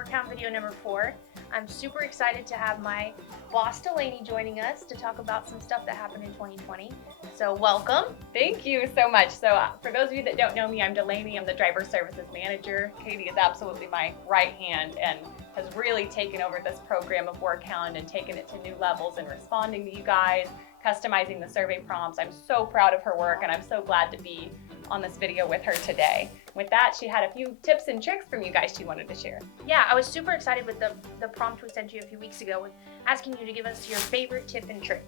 Workhound video number 4. I'm super excited to have my boss Delaney joining us to talk about some stuff that happened in 2020. So welcome. Thank you so much. So for those of you that don't know me, I'm Delaney. I'm the driver services manager. Katy is absolutely my right hand and has really taken over this program of Workhound and taken it to new levels and responding to you guys, customizing the survey prompts. I'm so proud of her work and I'm so glad to be on this video with her today. With that, she had a few tips and tricks from you guys she wanted to share. Yeah, I was super excited with the prompt we sent you a few weeks ago with asking you to give us your favorite tip and trick.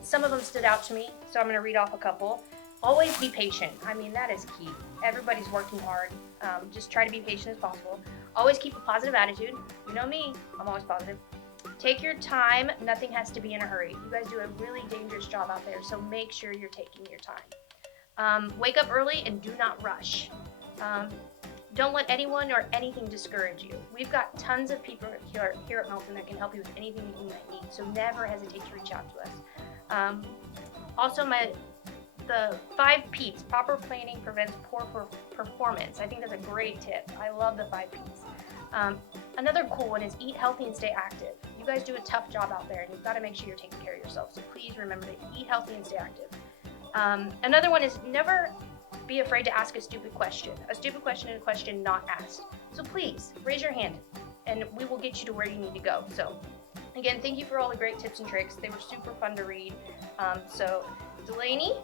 Some of them stood out to me, so I'm going to read off a couple. Always be patient. I mean, that is key. Everybody's working hard. Just try to be patient as possible. Always keep a positive attitude. You know me, I'm always positive. Take your time. Nothing has to be in a hurry. You guys do a really dangerous job out there, so make sure you're taking your time. Wake up early and do not rush. Don't let anyone or anything discourage you. We've got tons of people here at Melton that can help you with anything you might need, so never hesitate to reach out to us. Also, the 5 P's, proper planning prevents poor performance. I think that's a great tip. I love the 5 P's. Another cool one is eat healthy and stay active. You guys do a tough job out there and you've got to make sure you're taking care of yourself, so please remember to eat healthy and stay active. Another one is never be afraid to ask a stupid question. A stupid question is a question not asked. So please, raise your hand and we will get you to where you need to go. So again, thank you for all the great tips and tricks. They were super fun to read. So Delaney?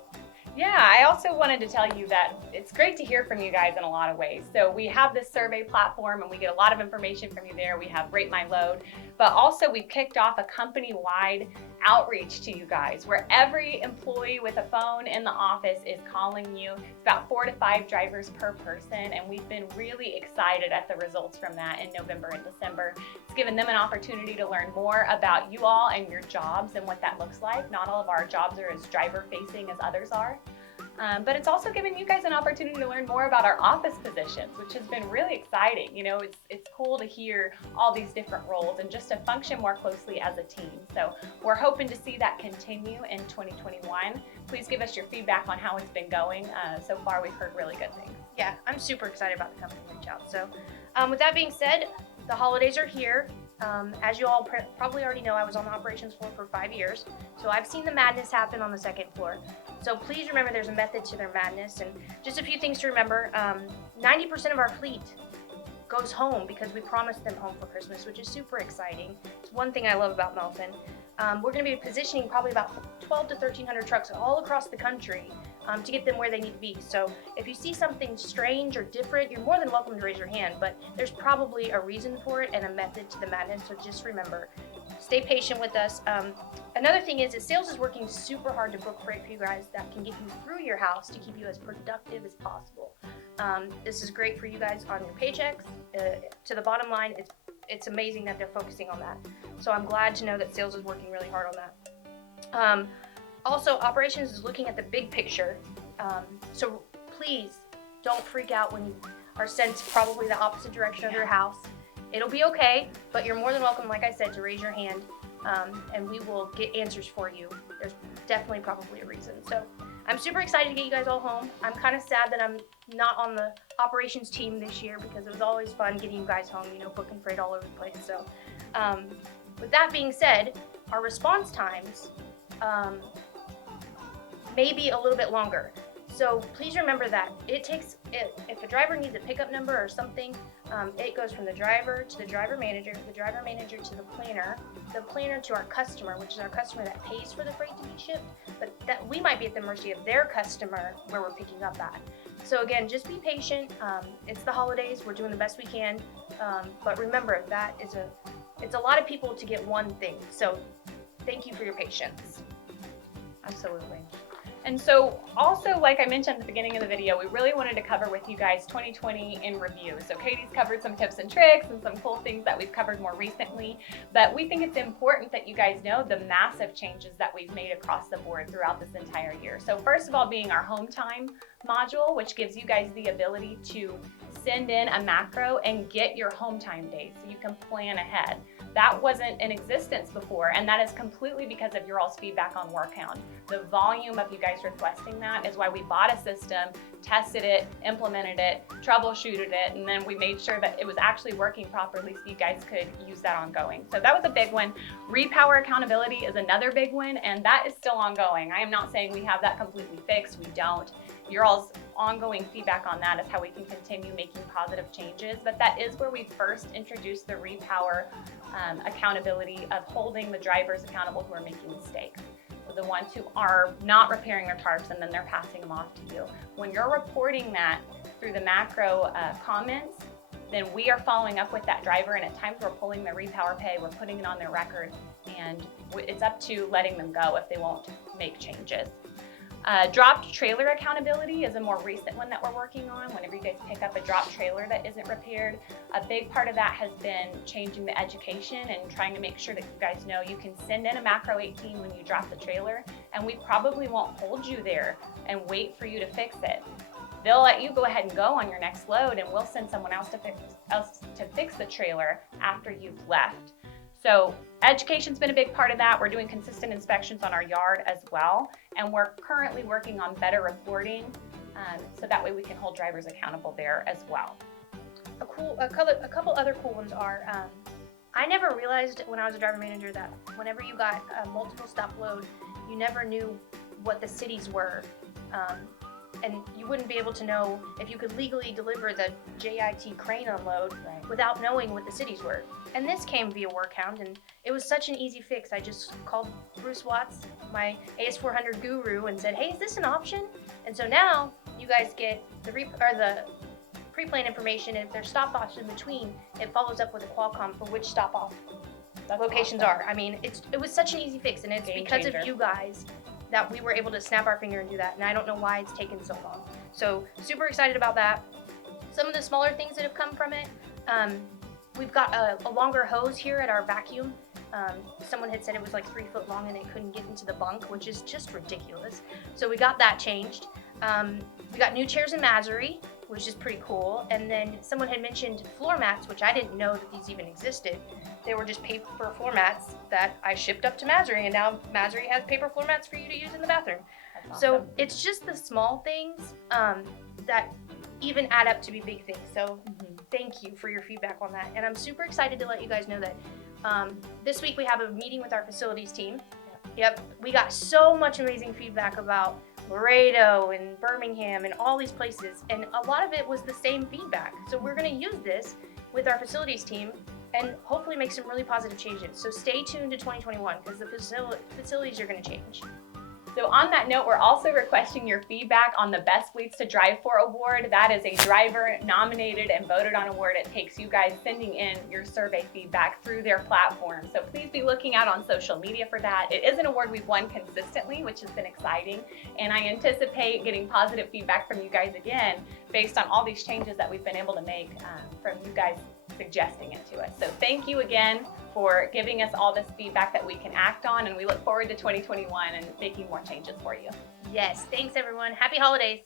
Yeah, I also wanted to tell you that it's great to hear from you guys in a lot of ways. So we have this survey platform and we get a lot of information from you there. We have Rate My Load, but also we've kicked off a company-wide outreach to you guys where every employee with a phone in the office is calling you. It's about 4 to 5 drivers per person, and we've been really excited at the results from that in November and December. It's given them an opportunity to learn more about you all and your jobs and what that looks like. Not all of our jobs are as driver-facing as others are. But it's also given you guys an opportunity to learn more about our office positions, which has been really exciting. You know, it's cool to hear all these different roles and just to function more closely as a team. So we're hoping to see that continue in 2021. Please give us your feedback on how it's been going. So far, we've heard really good things. Yeah, I'm super excited about the company reach out. So with that being said, the holidays are here. As you all probably already know, I was on the operations floor for 5 years, so I've seen the madness happen on the second floor. So please remember there's a method to their madness, and just a few things to remember. 90% of our fleet goes home because we promised them home for Christmas, which is super exciting. It's one thing I love about Melton. We're going to be positioning probably about 12 to 1,300 trucks all across the country to get them where they need to be. So if you see something strange or different, you're more than welcome to raise your hand, but there's probably a reason for it and a method to the madness, so just remember, stay patient with us. Another thing is that sales is working super hard to book freight for you guys that can get you through your house to keep you as productive as possible. This is great for you guys on your paychecks. To the bottom line, it's amazing that they're focusing on that. So I'm glad to know that sales is working really hard on that. Also, operations is looking at the big picture. So please don't freak out when you are sent probably the opposite direction of your house. It'll be okay, but you're more than welcome, like I said, to raise your hand and we will get answers for you. There's definitely probably a reason. So I'm super excited to get you guys all home. I'm kind of sad that I'm not on the operations team this year because it was always fun getting you guys home, you know, booking freight all over the place. So with that being said, our response times may be a little bit longer. So please remember that if a driver needs a pickup number or something, it goes from the driver to the driver manager to the planner to our customer, which is our customer that pays for the freight to be shipped, but that we might be at the mercy of their customer where we're picking up at. So again, just be patient. It's the holidays, we're doing the best we can, but remember that it's a lot of people to get one thing. So thank you for your patience. Absolutely. And so also, like I mentioned at the beginning of the video, we really wanted to cover with you guys 2020 in review. So Katy's covered some tips and tricks and some cool things that we've covered more recently, but we think it's important that you guys know the massive changes that we've made across the board throughout this entire year. So first of all, being our home time module, which gives you guys the ability to send in a macro and get your home time days so you can plan ahead. That wasn't in existence before, and that is completely because of your all's feedback on Workhound. The volume of you guys requesting that is why we bought a system, tested it, implemented it, troubleshooted it, and then we made sure that it was actually working properly so you guys could use that ongoing. So that was a big one. Repower accountability is another big one, and that is still ongoing. I am not saying we have that completely fixed. We don't. Your all's ongoing feedback on that is how we can continue making positive changes, but that is where we first introduced the Repower accountability of holding the drivers accountable who are making mistakes. So the ones who are not repairing their tarps and then they're passing them off to you. When you're reporting that through the macro comments, then we are following up with that driver, and at times we're pulling their Repower pay, we're putting it on their record, and it's up to letting them go if they won't make changes. Dropped trailer accountability is a more recent one that we're working on. Whenever you guys pick up a dropped trailer that isn't repaired, a big part of that has been changing the education and trying to make sure that you guys know you can send in a macro 18 when you drop the trailer, and we probably won't hold you there and wait for you to fix it. They'll let you go ahead and go on your next load, and we'll send someone else to fix the trailer after you've left. So education's been a big part of that. We're doing consistent inspections on our yard as well, and we're currently working on better reporting, so that way we can hold drivers accountable there as well. A couple other cool ones are, I never realized when I was a driver manager that whenever you got a multiple stop load, you never knew what the cities were. And you wouldn't be able to know if you could legally deliver the JIT crane unload without knowing what the cities were. And this came via Workhound, and it was such an easy fix. I just called Bruce Watts, my AS400 guru, and said, hey, is this an option? And so now you guys get the pre-plan information, and if there's stop-offs in between, it follows up with a Qualcomm for which stop-off locations are. I mean, it was such an easy fix, and it's because of you guys that we were able to snap our finger and do that, and I don't know why it's taken so long. So super excited about that. Some of the smaller things that have come from it, we've got a longer hose here at our vacuum. Someone had said it was like 3 foot long and it couldn't get into the bunk, which is just ridiculous. So we got that changed. We got new chairs in Massery, which is pretty cool. And then someone had mentioned floor mats, which I didn't know that these even existed. They were just paper floor mats that I shipped up to Massery, and now Massery has paper floor mats for you to use in the bathroom. That's so awesome. it's just the small things that even add up to be big things. So thank you for your feedback on that. And I'm super excited to let you guys know that this week we have a meeting with our facilities team. Yep, we got so much amazing feedback about Laredo and Birmingham and all these places, and a lot of it was the same feedback. So we're going to use this with our facilities team and hopefully make some really positive changes. So stay tuned to 2021 because the facilities are going to change. So on that note, we're also requesting your feedback on the Best Fleets to Drive For award. That is a driver nominated and voted on award. It takes you guys sending in your survey feedback through their platform. So please be looking out on social media for that. It is an award we've won consistently, which has been exciting. And I anticipate getting positive feedback from you guys again, based on all these changes that we've been able to make from you guys suggesting it to us. So thank you again for giving us all this feedback that we can act on, and we look forward to 2021 and making more changes for you. Yes, thanks everyone. Happy holidays.